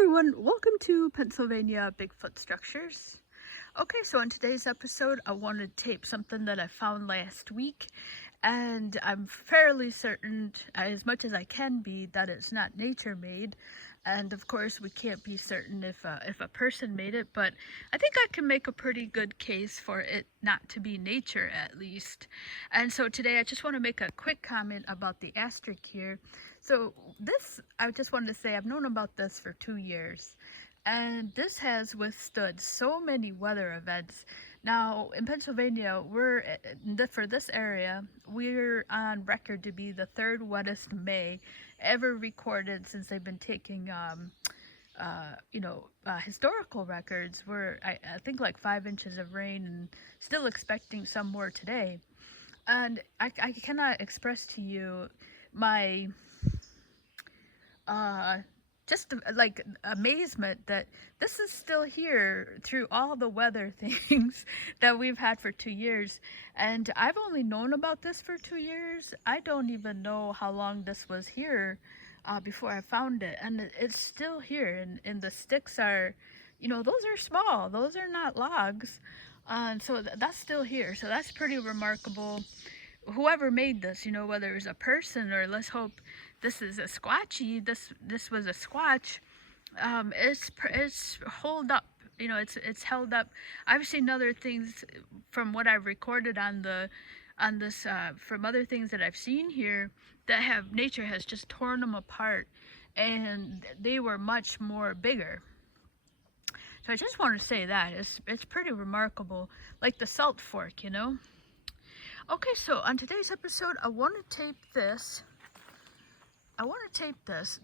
everyone, welcome to Pennsylvania Bigfoot Structures. Okay, so in today's episode, I want to tape something that I found last week, and I'm fairly certain, as much as I can be, that it's not nature made. And of course, we can't be certain if a person made it, but I think I can make a pretty good case for it not to be nature, at least. And so today, I just want to make a quick comment about the asterisk here. So this, I just wanted to say, I've known about this for 2 years. And this has withstood so many weather events. Now, in Pennsylvania, for this area, we're on record to be the third wettest May ever recorded since they've been taking, historical records. I think like 5 inches of rain, and still expecting some more today. And I cannot express to you my just like amazement that this is still here through all the weather things that we've had for 2 years. And I've only known about this for 2 years. I don't even know how long this was here before I found it, and it's still here. And the sticks are, those are small, those are not logs, and so that's still here. So that's pretty remarkable. Whoever made this, whether it was a person, or let's hope this is a squatchy, this was a squatch, it's hold up, it's held up. I've seen other things from what I've recorded on this from other things that I've seen here that nature has just torn them apart, and they were much more bigger. So I just want to say that it's pretty remarkable, like the salt fork. Okay, so on today's episode, I want to tape this.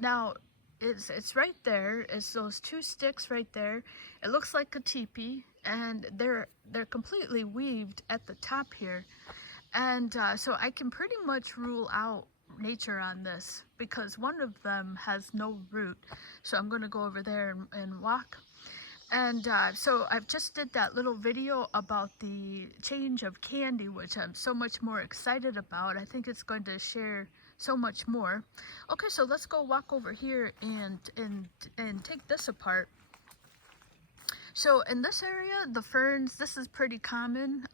Now, it's right there. It's those 2 sticks right there. It looks like a teepee, and they're completely weaved at the top here. And so I can pretty much rule out nature on this because one of them has no root. So I'm going to go over there and walk. And so I've just did that little video about the change of candy, which I'm so much more excited about. I think it's going to share so much more. Okay, so let's go walk over here and take this apart. So in this area, the ferns, this is pretty common.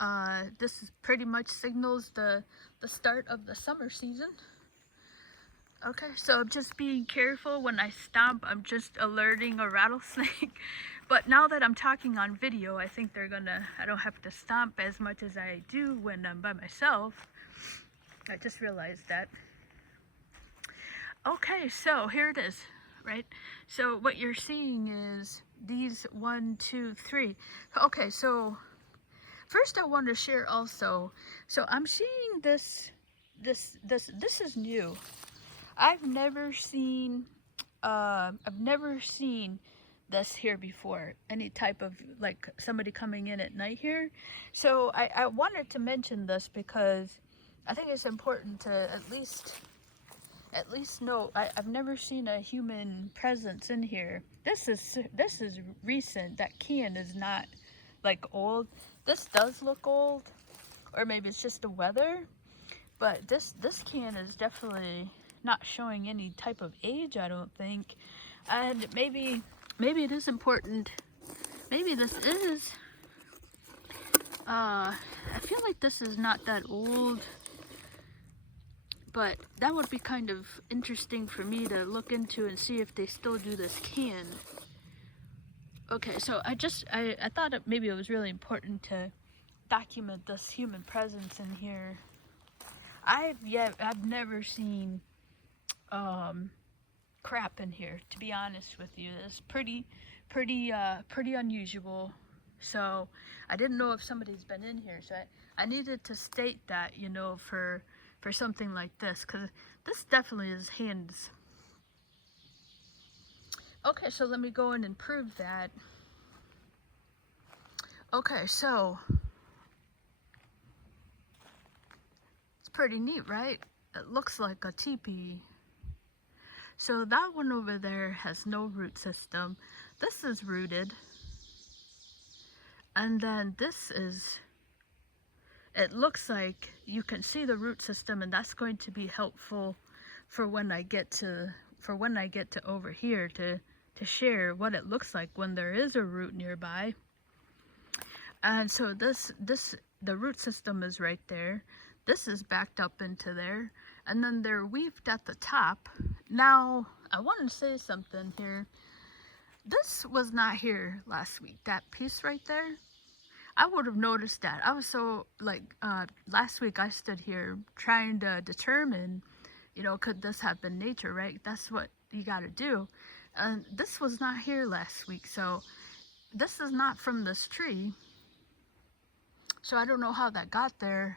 This is pretty much signals the start of the summer season. Okay, so I'm just being careful when I stomp. I'm just alerting a rattlesnake. But now that I'm talking on video, I think I don't have to stomp as much as I do when I'm by myself. I just realized that. Okay, so here it is, right? So what you're seeing is these 1, 2, 3. Okay, so first I want to share also. So I'm seeing this is new. I've never seen this here before, any type of, like, somebody coming in at night here. So I wanted to mention this because I think it's important to at least know. I've never seen a human presence in here. This is recent. That can is not like old. This does look old, or maybe it's just the weather, but this can is definitely not showing any type of age, I don't think. And maybe it is important. Maybe this is, I feel like this is not that old, but that would be kind of interesting for me to look into and see if they still do this can. Okay, so I thought maybe it was really important to document this human presence in here. I've never seen crap in here, to be honest with you. It's pretty unusual. So I didn't know if somebody's been in here, so I needed to state that, for something like this, because this definitely is hands. Okay, so let me go in and prove that. Okay, so it's pretty neat, right? It looks like a teepee. So that one over there has no root system. This is rooted. And then this is, it looks like you can see the root system, and that's going to be helpful for when I get to over here to to share what it looks like when there is a root nearby. And so the root system is right there. This is backed up into there, and then they're weaved at the top. Now, I want to say something here. This was not here last week. That piece right there, I would have noticed that. I was so, like, last week I stood here trying to determine, you know, could this have been nature, right? That's what you got to do. And this was not here last week, so this is not from this tree. So I don't know how that got there.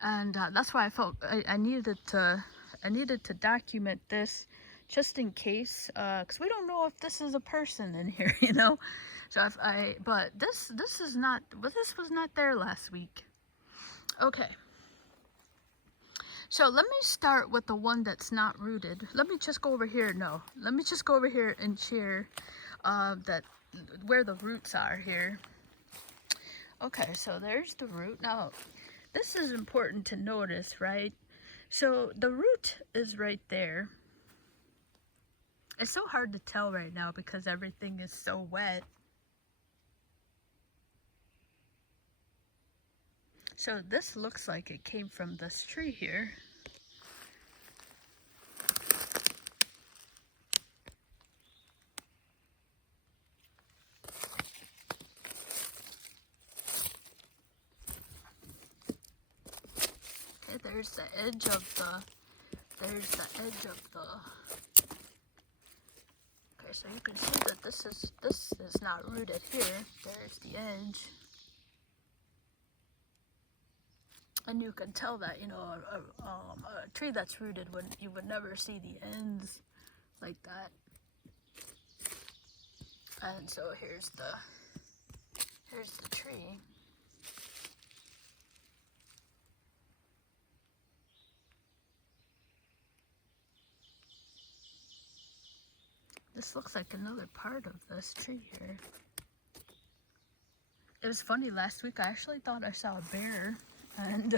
And that's why I felt I needed to document this, just in case, because we don't know if this is a person in here, you know. So but this is not, but this was not there last week. Okay. So let me start with the one that's not rooted. Let me just go over here. No, let me just go over here and share that where the roots are here. Okay, so there's the root. Now, this is important to notice, right? So the root is right there. It's so hard to tell right now because everything is so wet. So this looks like it came from this tree here. Okay, there's the edge of the, okay, so you can see that this is not rooted here. There's the edge. And you can tell that, you know, a tree that's rooted, you would never see the ends like that. And so here's the tree. This looks like another part of this tree here. It was funny, last week I actually thought I saw a bear, and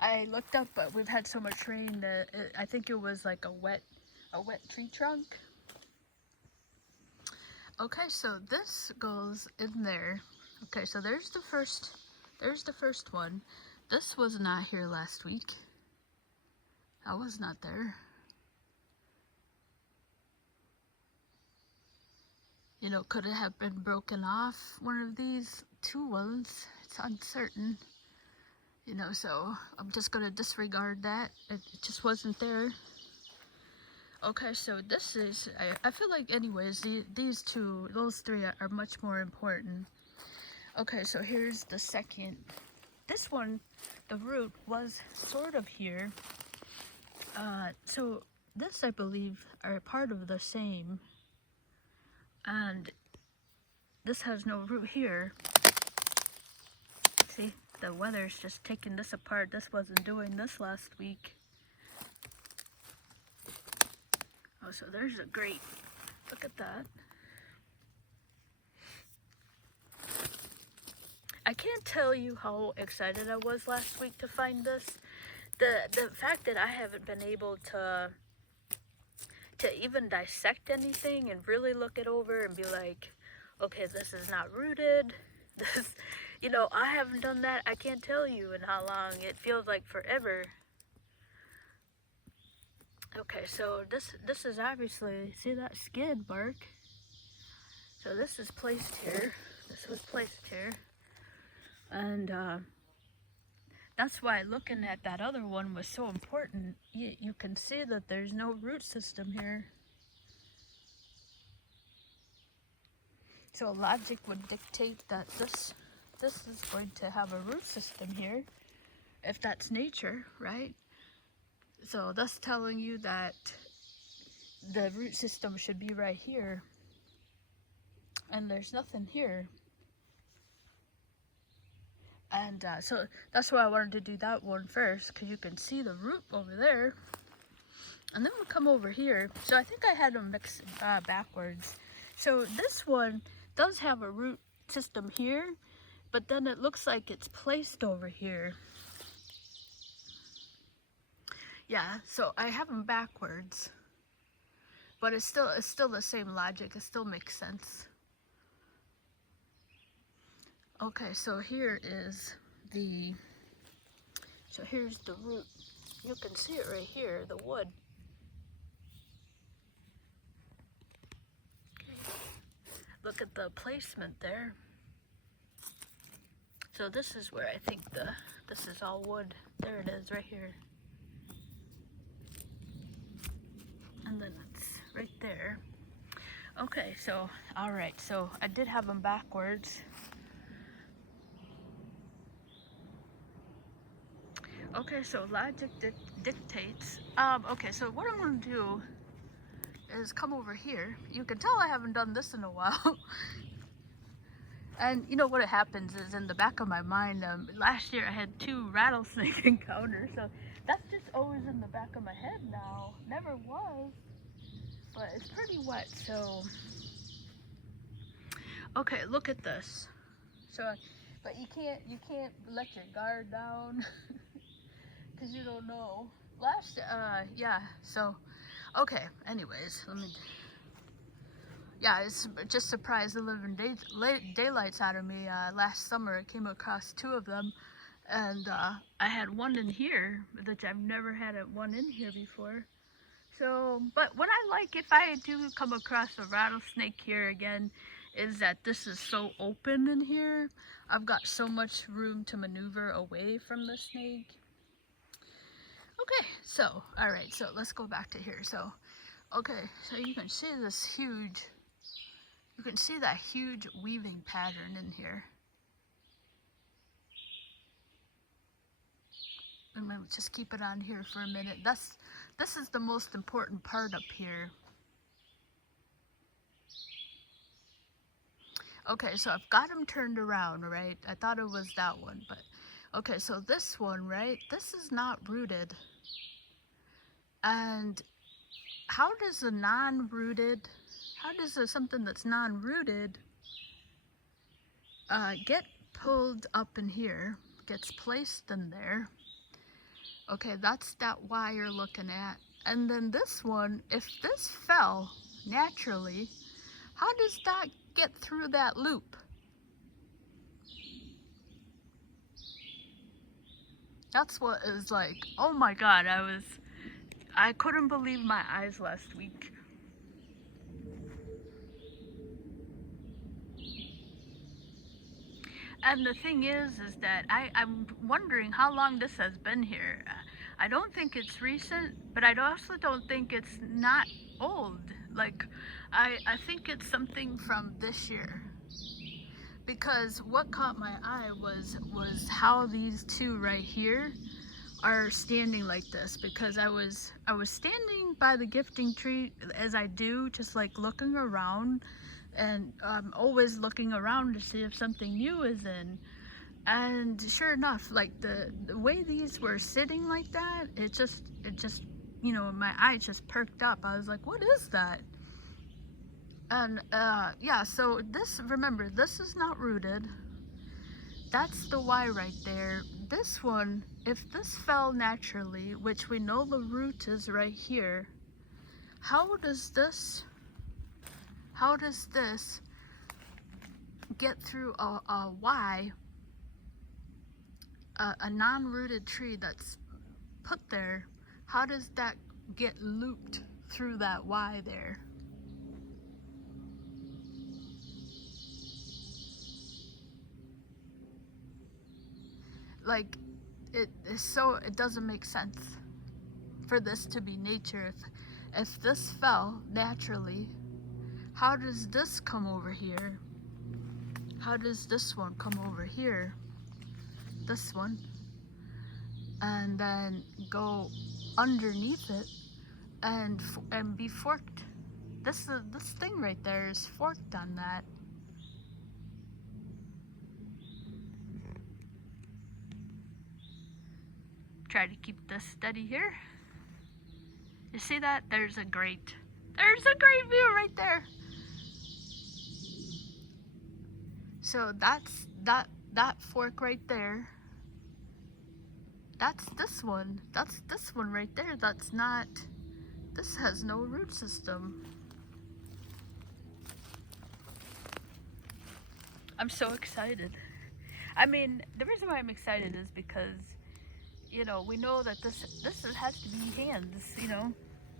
I looked up, but we've had so much rain that I think it was like a wet tree trunk. Okay, so this goes in there. Okay, so there's the first one. This was not here last week. I was not there. You know, could it have been broken off one of these two ones? It's uncertain. You know, so I'm just gonna disregard that. It just wasn't there. Okay, so this is, I feel like anyways, these two, those three are much more important. Okay, so here's the second. This one, the root was sort of here. So this, I believe, are part of the same. And this has no root here. See, the weather's just taking this apart. This wasn't doing this last week. Oh, so there's a great, look at that. I can't tell you how excited I was last week to find this. The fact that I haven't been able to even dissect anything and really look it over and be like, okay, this is not rooted. This, you know, I haven't done that. I can't tell you in how long. It feels like forever. Okay, so this is obviously, see that skid bark? So this is placed here. This was placed here. And that's why looking at that other one was so important. You can see that there's no root system here. So logic would dictate that this is going to have a root system here, if that's nature, right? So that's telling you that the root system should be right here. And there's nothing here. And so that's why I wanted to do that one first, because you can see the root over there. And then we'll come over here. So I think I had them mixed backwards. So this one does have a root system here, but then it looks like it's placed over here. Yeah, so I have them backwards. but it's still the same logic. It still makes sense. Okay, so here's the root. You can see it right here, the wood. Look at the placement there. So this is where I think this is all wood. There it is, right here. And then it's right there. Okay, so, alright, so I did have them backwards. Okay, so logic dictates. Okay, so what I'm going to do is come over here. You can tell I haven't done this in a while. And you know what happens is in the back of my mind, last year I had 2 rattlesnake encounters, so that's just always in the back of my head now. Never was, but it's pretty wet, so. Okay, look at this. So, but you can't let your guard down because you don't know. Yeah, so, okay, anyways, yeah, it's just surprised the living daylights out of me. Last summer I came across 2 of them, and I had one in here, which I've never had one in here before. So, but what I like if I do come across a rattlesnake here again is that this is so open in here. I've got so much room to maneuver away from the snake. Okay, so, alright, so let's go back to here. So, okay, so you can see that huge weaving pattern in here. I'm gonna just keep it on here for a minute. This is the most important part up here. Okay, so I've got them turned around, right? I thought it was that one, but okay, so this one, right? This is not rooted. And how does something that's non-rooted get pulled up in here, gets placed in there? Okay, that's that Y you're looking at. And then this one, if this fell naturally, how does that get through that loop? That's what is like, oh my God, I couldn't believe my eyes last week. And the thing is that I'm wondering how long this has been here. I don't think it's recent, but I also don't think it's not old. Like, I think it's something from this year. Because what caught my eye was how these 2 right here are standing like this, because I was standing by the gifting tree as I do, just like looking around, and always looking around to see if something new is in. And sure enough, like the way these were sitting like that, it just you know, my eye just perked up. I was like, what is that? And yeah, so remember, this is not rooted. That's the Y right there. This one, if this fell naturally, which we know the root is right here, how does this get through a Y, a non-rooted tree that's put there? How does that get looped through that Y there? Like, it doesn't make sense for this to be nature. If this fell naturally, how does this come over here? How does this one come over here? This one, and then go underneath it and be forked. This thing right there is forked on that. Try to keep this steady here. You see that? There's a great view right there. So that's that fork right there. That's this one. That's this one right there. That's not This has no root system. I'm so excited. I mean, the reason why I'm excited is because, you know, we know that this has to be hands, you know.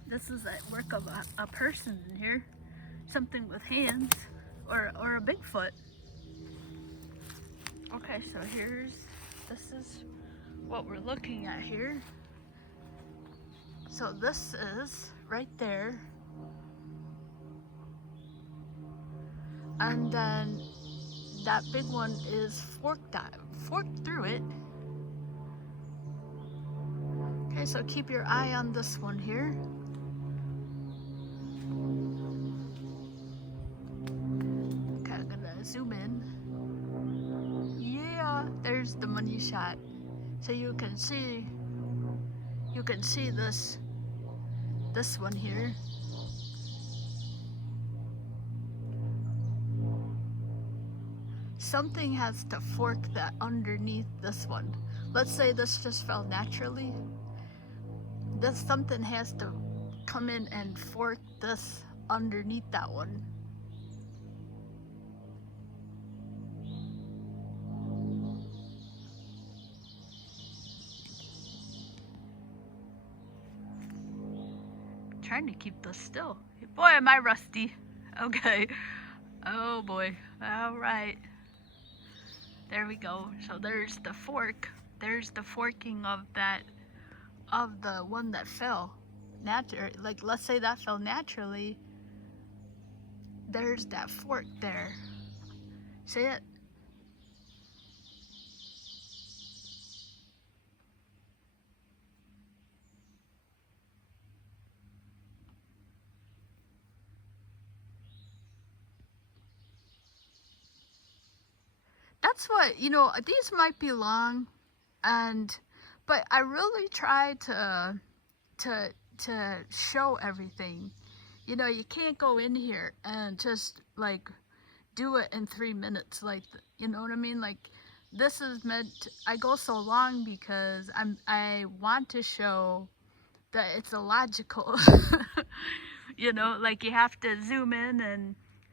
This is a work of a person in here. Something with hands, or a Bigfoot. Okay, so this is what we're looking at here. So this is right there. And then that big one is forked through it. Okay, so keep your eye on this one here. Okay, I'm gonna zoom in. Yeah, there's the money shot. So you can see this one here. Something has to fork that underneath this one. Let's say this just fell naturally. This something has to come in and fork this underneath that one. Trying to keep this still. Boy, am I rusty. Okay. Oh boy. All right. There we go. So there's the fork. There's the forking of the one that fell. Like let's say that fell naturally. There's that fork there. See it? That's what, you know, these might be long, but I really try to show everything. You know, you can't go in here and just like do it in 3 minutes, like, you know what I mean? Like, this is meant I go so long because I want to show that it's illogical. You know, like you have to zoom in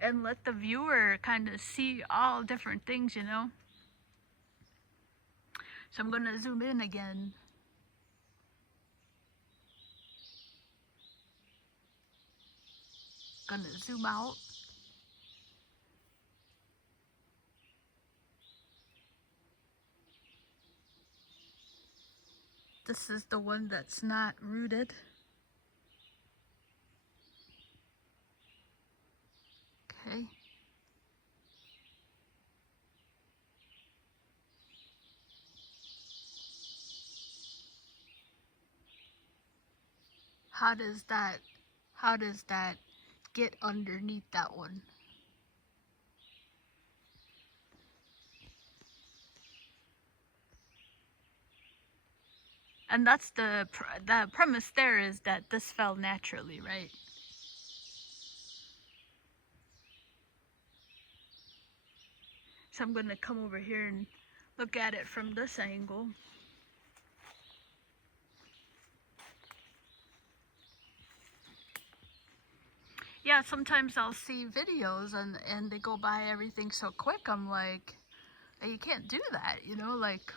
and let the viewer kind of see all different things, you know. So I'm gonna zoom in again. Gonna zoom out. This is the one that's not rooted. Okay. How does that get underneath that one? And that's the premise there, is that this fell naturally, right? So I'm gonna come over here and look at it from this angle. Yeah, sometimes I'll see videos and they go by everything so quick. I'm like, you can't do that, you know, like.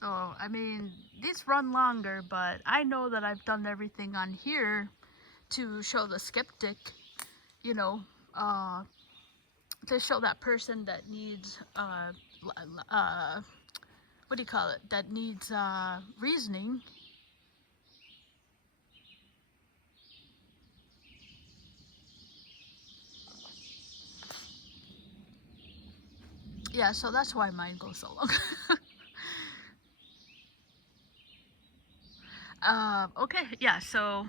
So, I mean, these run longer, but I know that I've done everything on here to show the skeptic, you know, to show that person that needs, what do you call it, that needs reasoning. Yeah, so that's why mine goes so long. Okay, yeah, so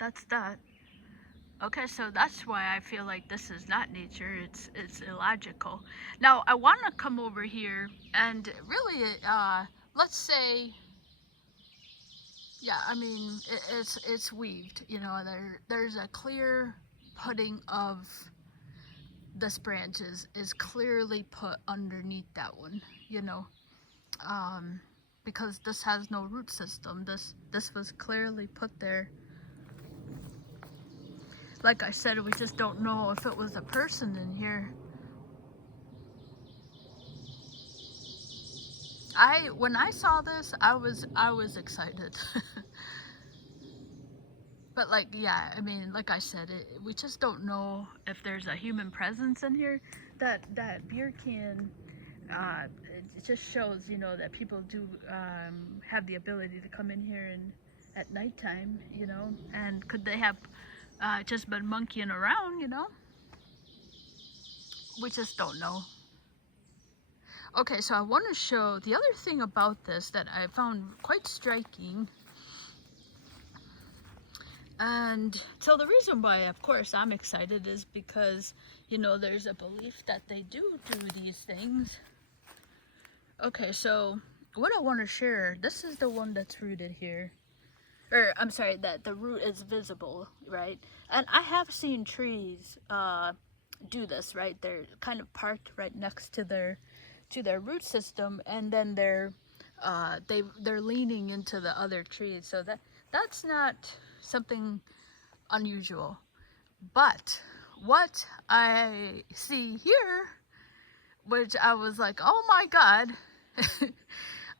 that's that. Okay, so that's why I feel like this is not nature. It's illogical. Now I want to come over here and really, let's say, yeah, I mean, it's weaved. You know, there's a clear putting of this branch is clearly put underneath that one. You know, um, because this has no root system. This was clearly put there. Like I said, we just don't know if it was a person in here. When I saw this, I was excited. But like, yeah, I mean, like I said, we just don't know if there's a human presence in here. That beer can, it just shows, you know, that people do have the ability to come in here and at nighttime, you know, and could they have just been monkeying around, you know? We just don't know. Okay, so I want to show the other thing about this that I found quite striking. And so the reason why, of course, I'm excited is because, you know, there's a belief that they do these things. Okay, so what I want to share, this is the one that's rooted here. Or, I'm sorry, that the root is visible, right? And I have seen trees do this, right? They're kind of parked right next to their root system, and then they're leaning into the other trees. So that's not something unusual. But what I see here, which I was like, oh my God,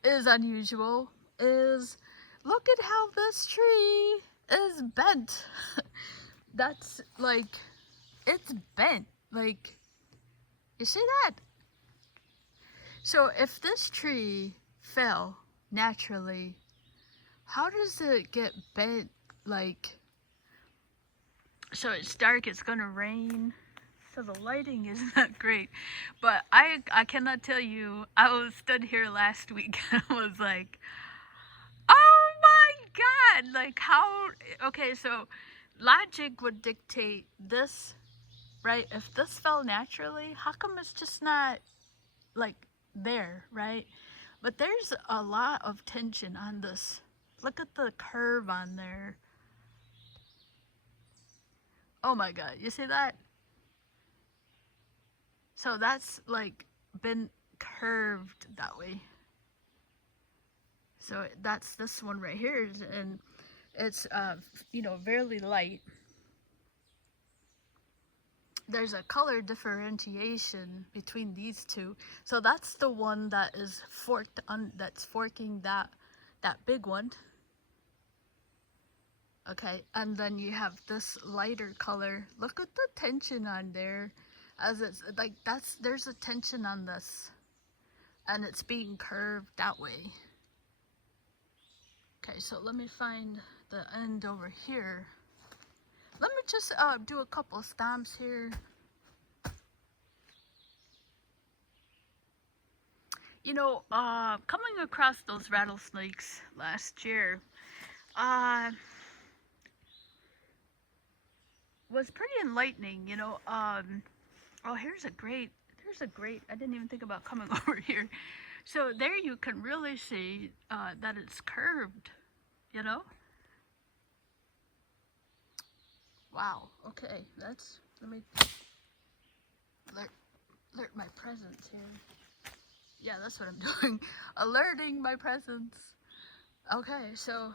is unusual, is look at how this tree is bent. That's like, it's bent. Like, you see that? So if this tree fell naturally, how does it get bent? Like, so it's dark, it's gonna rain, so the lighting is not great. But I cannot tell you, I was stood here last week and I was like, oh my God, like how, okay, so logic would dictate this, right? If this fell naturally, how come it's just not like there, right? But there's a lot of tension on this. Look at the curve on there. Oh my God, you see that? So that's like been curved that way. So that's this one right here, and it's you know, very light. There's a color differentiation between these two. So that's the one that is forked that's forking that big one. Okay, and then you have this lighter color. Look at the tension on there, as it's like there's a tension on this, and it's being curved that way. Okay, so let me find the end over here. Let me just do a couple stamps here. You know, coming across those rattlesnakes last year, was pretty enlightening, you know. Oh, there's a great, I didn't even think about coming over here. So there you can really see that it's curved, you know. Wow, okay, let me alert my presence here. Yeah, that's what I'm doing, alerting my presence. Okay, so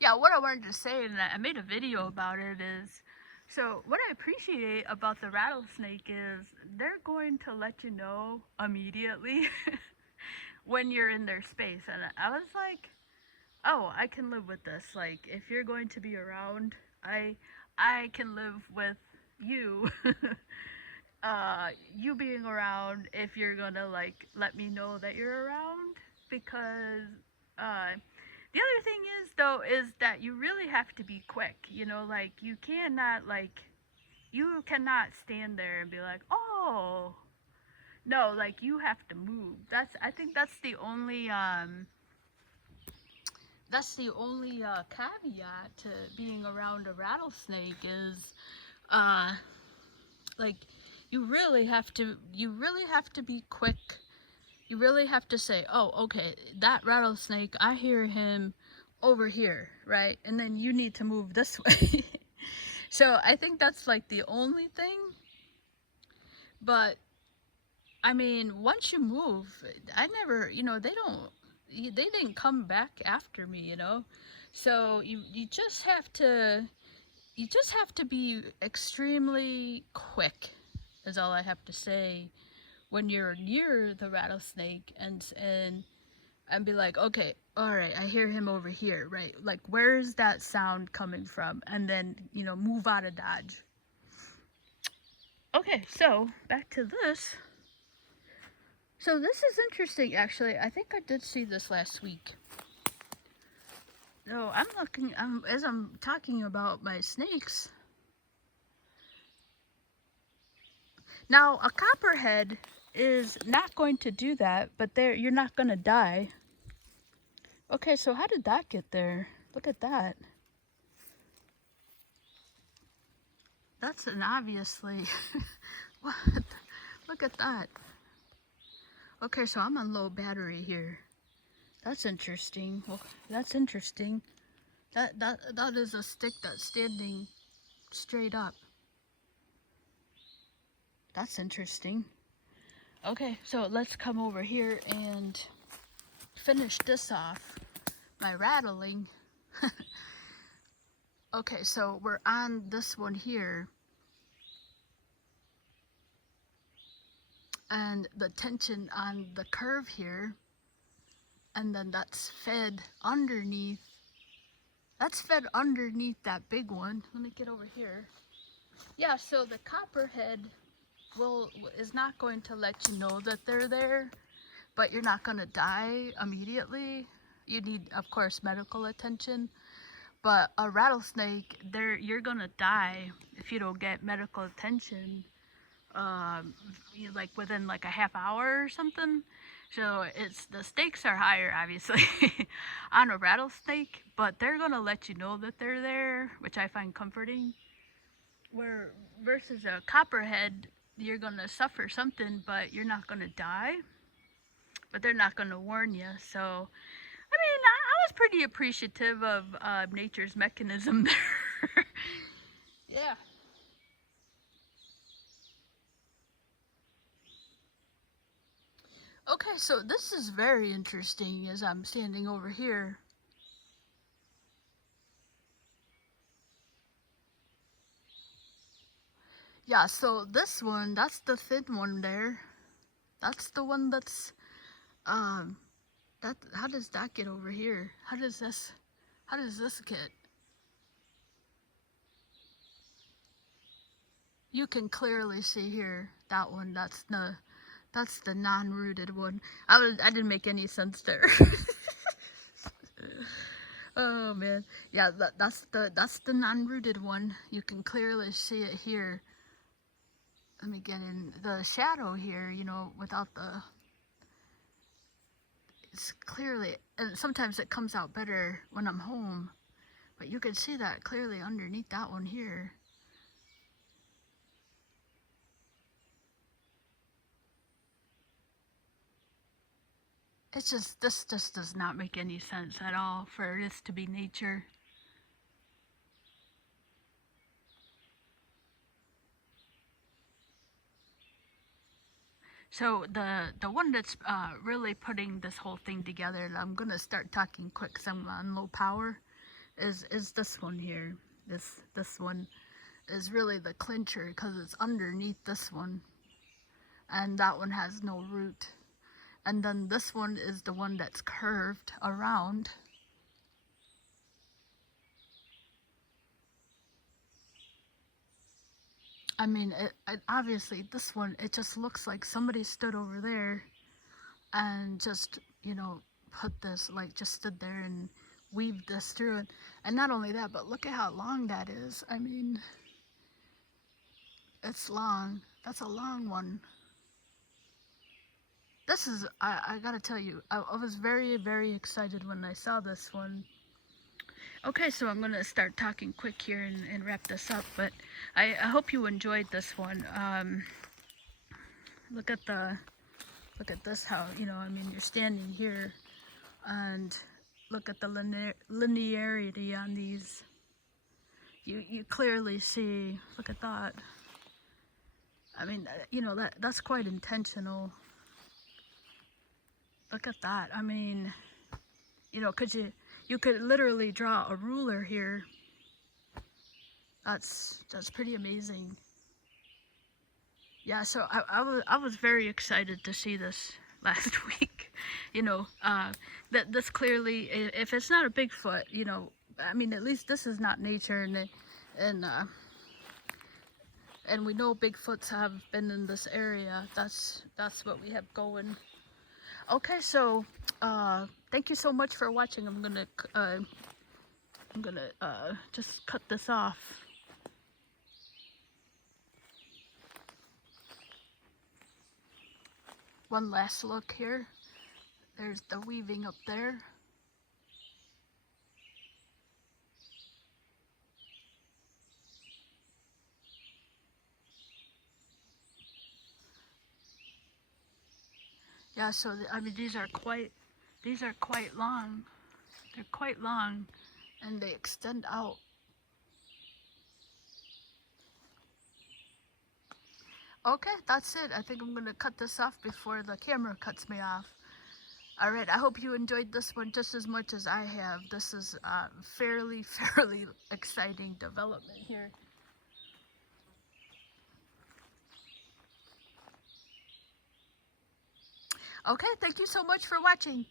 yeah, what I wanted to say, and I made a video about it, is, so what I appreciate about the rattlesnake is they're going to let you know immediately when you're in their space. And I was like, oh, I can live with this. Like, if you're going to be around, I can live with you. You being around, if you're gonna like let me know that you're around, because the other thing is, though, is that you really have to be quick, you know, like you cannot stand there and be like, oh, no, like you have to move. I think that's the only caveat to being around a rattlesnake is, like, you really have to be quick. You really have to say, oh, okay, that rattlesnake, I hear him over here, right? And then you need to move this way. So I think that's like the only thing. But I mean, once you move, I never, they didn't come back after me, So you just have to be extremely quick, is all I have to say, when you're near the rattlesnake, and be like, okay, all right, I hear him over here, right? Like, where's that sound coming from? And then, move out of dodge. Okay, so back to this. So this is interesting, actually. I think I did see this last week. No, I'm looking, as I'm talking about my snakes. Now, a copperhead is not going to do that, but you're not going to die. Okay, so how did that get there? Look at that. That's an obviously... What? Look at that. Okay, so I'm on low battery here. That's interesting. Well, that's interesting. That is a stick that's standing straight up. That's interesting. Okay, so let's come over here and finish this off. My rattling. Okay, so we're on this one here. And the tension on the curve here. And then that's fed underneath. That's fed underneath that big one. Let me get over here. Yeah, so the copperhead is not going to let you know that they're there, but you're not going to die immediately. You need, of course, medical attention. But a rattlesnake, you're going to die if you don't get medical attention, like within like a half hour or something. So the stakes are higher, obviously, on a rattlesnake, but they're going to let you know that they're there, which I find comforting. Where versus a copperhead, you're going to suffer something, but you're not going to die. But they're not going to warn you. So, I mean, I was pretty appreciative of nature's mechanism there. Yeah. Okay, so this is very interesting as I'm standing over here. Yeah, so this one, that's the thin one there. That's the one that's, how does that get over here? How does this get? You can clearly see here, that one, that's the non-rooted one. I didn't make any sense there. Oh man, yeah, that's the non-rooted one. You can clearly see it here. Let me get in the shadow here, without it's clearly, and sometimes it comes out better when I'm home, but you can see that clearly underneath that one here. It's just, this just does not make any sense at all for this to be nature. So the one that's really putting this whole thing together, and I'm gonna start talking quick because I'm on low power, is this one here. This one is really the clincher because it's underneath this one, and that one has no root. And then this one is the one that's curved around. I mean, obviously this one, it just looks like somebody stood over there and just, put this, like just stood there and weaved this through it. And not only that, but look at how long that is. I mean, it's long. That's a long one. This is, I gotta tell you, I was very, very excited when I saw this one. Okay, so I'm gonna start talking quick here and wrap this up, but I hope you enjoyed this one. Look at this, how, I mean, you're standing here, and look at the linearity on these. You clearly see, look at that. I mean, you know, that's quite intentional. Look at that. I mean, you know, you could literally draw a ruler here. That's pretty amazing. Yeah, so I was very excited to see this last week. You know, that this clearly, if it's not a Bigfoot, you know, I mean, at least this is not nature, and and we know Bigfoots have been in this area. That's what we have going. Okay, so thank you so much for watching. I'm gonna just cut this off. One last look here. There's the weaving up there. Yeah, so I mean these are quite long. They're quite long, and they extend out. Okay, that's it. I think I'm gonna cut this off before the camera cuts me off. All right, I hope you enjoyed this one just as much as I have. This is fairly exciting development here. Okay, thank you so much for watching.